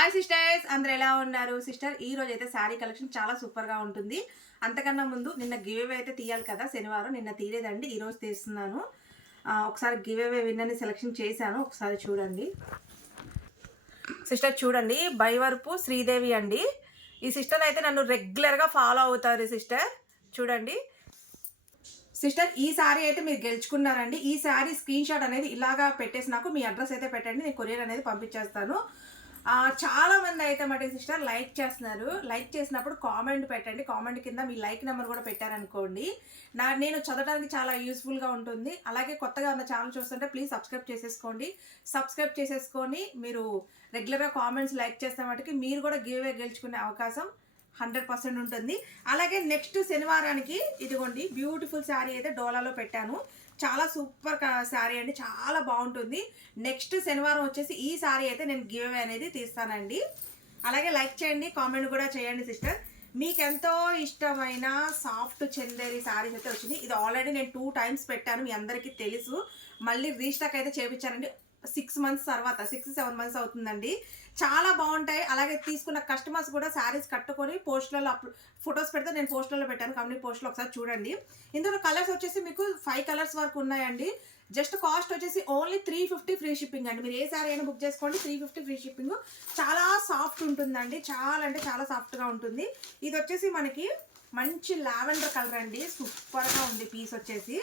Hi sisters అందరు ఎలా ఉన్నారు? సిస్టర్ ఈ రోజు అయితే శారీ కలెక్షన్ చాలా సూపర్గా ఉంటుంది. అంతకన్నా ముందు నిన్న గివ్ అవే అయితే తీయాలి కదా శనివారం. నిన్న తీయలేదండి ఈ రోజు తీస్తున్నాను. ఒకసారి గివ్ అవే విన్నర్ని సెలెక్షన్ చేశాను. ఒకసారి చూడండి. సిస్టర్ చూడండి. బైవరపు శ్రీదేవి అండి. ఈ సిస్టర్ అయితే నన్ను రెగ్యులర్గా ఫాలో అవుతారు సిస్టర్ చూడండి. సిస్టర్ ఈ శారీ అయితే మీరు గెలుచుకున్నారండి. ఈ శారీ స్క్రీన్ షాట్ అనేది ఇలాగా పెట్టేసి నాకు మీ అడ్రస్ అయితే పెట్టండి. నేను కొరియర్ అనేది పంపించేస్తాను. చాలా మంది అయితే మాట సిస్టర్ లైక్ చేస్తున్నారు. లైక్ చేసినప్పుడు కామెంట్ పెట్టండి. కామెంట్ కింద మీ లైక్ నెంబర్ కూడా పెట్టారనుకోండి. నా నేను చదవడానికి చాలా యూస్ఫుల్గా ఉంటుంది. అలాగే కొత్తగా ఉన్న ఛానల్ చూస్తుంటే ప్లీజ్ సబ్స్క్రైబ్ చేసేసుకోండి. సబ్స్క్రైబ్ చేసేసుకొని మీరు రెగ్యులర్గా కామెంట్స్ లైక్ చేస్తే మటుకి మీరు కూడా గివ్ అవే గెలుచుకునే అవకాశం హండ్రెడ్ పర్సెంట్ ఉంటుంది. అలాగే నెక్స్ట్ శనివారానికి ఇదిగోండి బ్యూటిఫుల్ శారీ అయితే డోలాలో పెట్టాను. చాలా సూపర్ శారీ అండి. చాలా బాగుంటుంది. నెక్స్ట్ శనివారం వచ్చేసి ఈ శారీ అయితే నేను గివ్ అనేది తీస్తానండి. అలాగే లైక్ చేయండి కామెంట్ కూడా చేయండి సిస్టర్. మీకు ఎంతో ఇష్టమైన సాఫ్ట్ చందేరి శారీస్ అయితే వచ్చింది ఇది ఆల్రెడీ నేను టూ టైమ్స్ పెట్టాను మీ అందరికీ తెలుసు. మళ్ళీ రీస్టాక్ అయితే చేపించానండి సిక్స్ మంత్స్ తర్వాత సిక్స్ సెవెన్ మంత్స్ అవుతుందండి. చాలా బాగుంటాయి. అలాగే తీసుకున్న కస్టమర్స్ కూడా శారీస్ కట్టుకొని పోస్టులలో అప్ ఫొటోస్ పెడితే నేను పోస్టులలో పెట్టాను. కంపెనీ పోస్టులో ఒకసారి చూడండి. ఇందులో కలర్స్ వచ్చేసి మీకు ఫైవ్ కలర్స్ వరకు ఉన్నాయండి. జస్ట్ కాస్ట్ వచ్చేసి only three fifty free shipping అండి. మీరు ఏ శారీ అయినా బుక్ చేసుకోండి. Three fifty free shipping. చాలా సాఫ్ట్ ఉంటుందండి. చాలా అంటే చాలా సాఫ్ట్గా ఉంటుంది. ఇది వచ్చేసి మనకి మంచి లావెండర్ కలర్ అండి. సూపర్గా ఉంది పీస్ వచ్చేసి.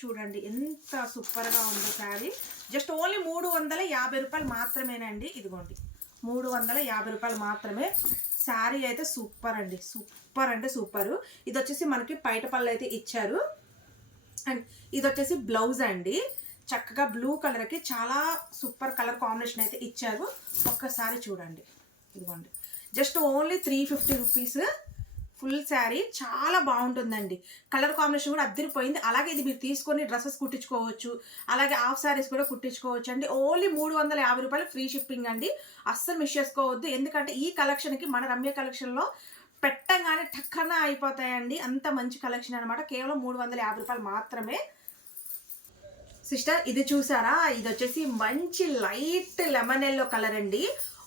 చూడండి ఎంత సూపర్గా ఉందో శారీ. జస్ట్ ఓన్లీ మూడు వందల యాభై రూపాయలు మాత్రమేనండి. ఇదిగోండి మూడు వందల యాభై రూపాయలు మాత్రమే. శారీ అయితే సూపర్ అండి సూపర్ అంటే సూపర్. ఇది వచ్చేసి మనకి పైట పళ్ళు అయితే ఇచ్చారు. అండ్ ఇది వచ్చేసి బ్లౌజ్ అండి. చక్కగా బ్లూ కలర్కి చాలా సూపర్ కలర్ కాంబినేషన్ అయితే ఇచ్చారు. ఒక్కసారి చూడండి ఇదిగోండి. Just only three fifty rupees. Full sari చాలా బాగుంటుందండి. కలర్ కాంబినేషన్ కూడా అద్దరిపోయింది. అలాగే ఇది మీరు తీసుకొని డ్రెస్సెస్ కుట్టించుకోవచ్చు. అలాగే హాఫ్ శారీస్ కూడా కుట్టించుకోవచ్చు అండి. ఓన్లీ మూడు వందల యాభై రూపాయలు ఫ్రీ షిప్పింగ్ అండి. అస్సలు మిస్ చేసుకోవద్దు. ఎందుకంటే ఈ కలెక్షన్కి మన రమ్య కలెక్షన్లో పెట్టగానే టక్కన అయిపోతాయండి. అంత మంచి కలెక్షన్ అనమాట కేవలం మూడు వందల యాభై రూపాయలు మాత్రమే. సిస్టర్ ఇది చూసారా? ఇది వచ్చేసి మంచి లైట్ లెమన్ ఎల్లో కలర్ అండి.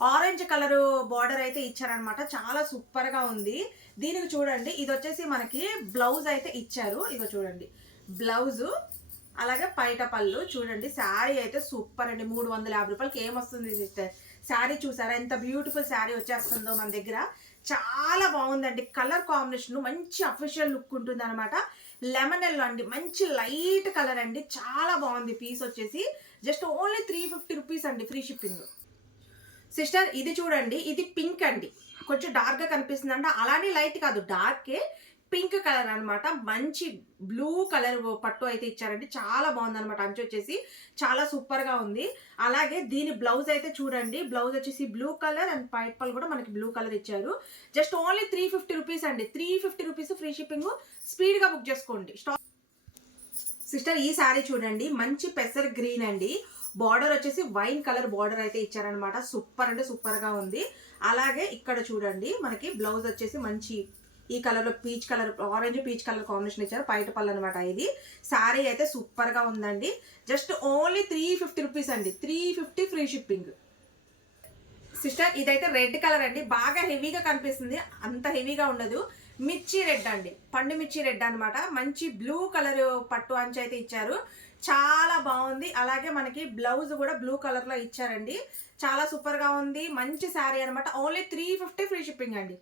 ఆరెంజ్ కలర్ బార్డర్ అయితే ఇచ్చారనమాట. చాలా సూపర్గా ఉంది. దీనికి చూడండి ఇది వచ్చేసి మనకి బ్లౌజ్ అయితే ఇచ్చారు. ఇగో చూడండి బ్లౌజ్ అలాగే పైట పళ్ళు. చూడండి శారీ అయితే సూపర్ అండి. మూడు వందల యాభై రూపాయలకి ఏమొస్తుంది సిస్టర్? శారీ చూసారా? ఎంత బ్యూటిఫుల్ శారీ వచ్చేస్తుందో మన దగ్గర. చాలా బాగుందండి. కలర్ కాంబినేషన్ మంచి అఫీషియల్ లుక్ ఉంటుంది అనమాట లెమన్ ఎల్లో అండి. మంచి లైట్ కలర్ అండి. చాలా బాగుంది పీస్ వచ్చేసి. Just only three fifty rupees అండి ఫ్రీ షిప్పింగ్. సిస్టర్ ఇది చూడండి. ఇది పింక్ అండి. కొంచెం డార్క్గా కనిపిస్తుంది అంటే అలానే లైట్ కాదు డార్కే. పింక్ కలర్ అనమాట మంచి బ్లూ కలర్ పట్టు అయితే ఇచ్చారండి. చాలా బాగుంది అనమాట అంచు వచ్చేసి చాలా సూపర్గా ఉంది. అలాగే దీని బ్లౌజ్ అయితే చూడండి. బ్లౌజ్ వచ్చేసి బ్లూ కలర్ అండ్ పైపల్ పల్ కూడా మనకి బ్లూ కలర్ ఇచ్చారు. Just only three fifty rupees అండి. Three fifty rupees free shipping. స్పీడ్గా బుక్ చేసుకోండి. స్టాక్ సిస్టర్ ఈ శారీ చూడండి. మంచి పెసర్ గ్రీన్ అండి. బార్డర్ వచ్చేసి వైన్ కలర్ బార్డర్ అయితే ఇచ్చారనమాట సూపర్ అంటే సూపర్గా ఉంది. అలాగే ఇక్కడ చూడండి. మనకి బ్లౌజ్ వచ్చేసి మంచి ఈ కలర్లో peach colour orange peach colour combination ఇచ్చారు. పైట పళ్ళు అనమాట ఇది. శారీ అయితే సూపర్గా ఉందండి. Just only three fifty rupees అండి. Three fifty free shipping. Sister ఇదైతే రెడ్ కలర్ అండి. బాగా హెవీగా కనిపిస్తుంది. అంత హెవీగా ఉండదు. మిర్చి రెడ్ అండి. పండు మిర్చి రెడ్ అనమాట మంచి బ్లూ కలర్ పట్టు అంచు అయితే ఇచ్చారు. చాలా బాగుంది. అలాగే మనకి బ్లౌజ్ కూడా బ్లూ కలర్లో ఇచ్చారండి. చాలా సూపర్గా ఉంది. మంచి శారీ అన్నమాట. Only three fifty free shipping అండి.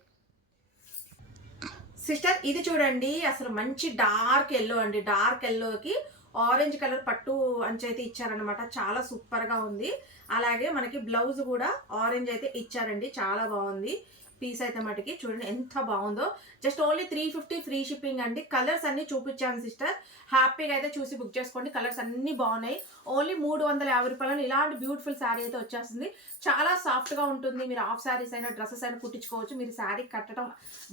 సిస్టర్ ఇది చూడండి అసలు మంచి డార్క్ ఎల్లో అండి. డార్క్ ఎల్లోకి ఆరెంజ్ కలర్ పట్టు అంచు అయితే ఇచ్చారనమాట చాలా సూపర్గా ఉంది. అలాగే మనకి బ్లౌజ్ కూడా ఆరెంజ్ అయితే ఇచ్చారండి. చాలా బాగుంది. పీస్ అయితే మటుకి చూడండి ఎంత బాగుందో. Just only three fifty free shipping అండి. కలర్స్ అన్ని చూపించాను సిస్టర్. హ్యాపీగా అయితే చూసి బుక్ చేసుకోండి. కలర్స్ అన్ని బాగున్నాయి. ఓన్లీ మూడు వందల యాభై రూపాయలను ఇలాంటి బ్యూటిఫుల్ శారీ అయితే వచ్చేస్తుంది. చాలా సాఫ్ట్గా ఉంటుంది. మీరు హాఫ్ శారీస్ అయినా డ్రెస్సెస్ అయినా కుట్టించుకోవచ్చు. మీరు శారీ కట్టడం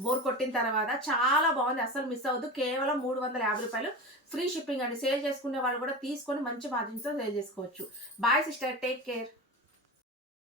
బోర్ కొట్టిన తర్వాత చాలా బాగుంది. అసలు మిస్ అవ్వద్దు. కేవలం మూడు వందల యాభై రూపాయలు ఫ్రీ షిప్పింగ్ అండి. సేల్ చేసుకునే వాళ్ళు కూడా తీసుకొని మంచి మార్జిన్తో సేల్ చేసుకోవచ్చు. Bye sister. Take care.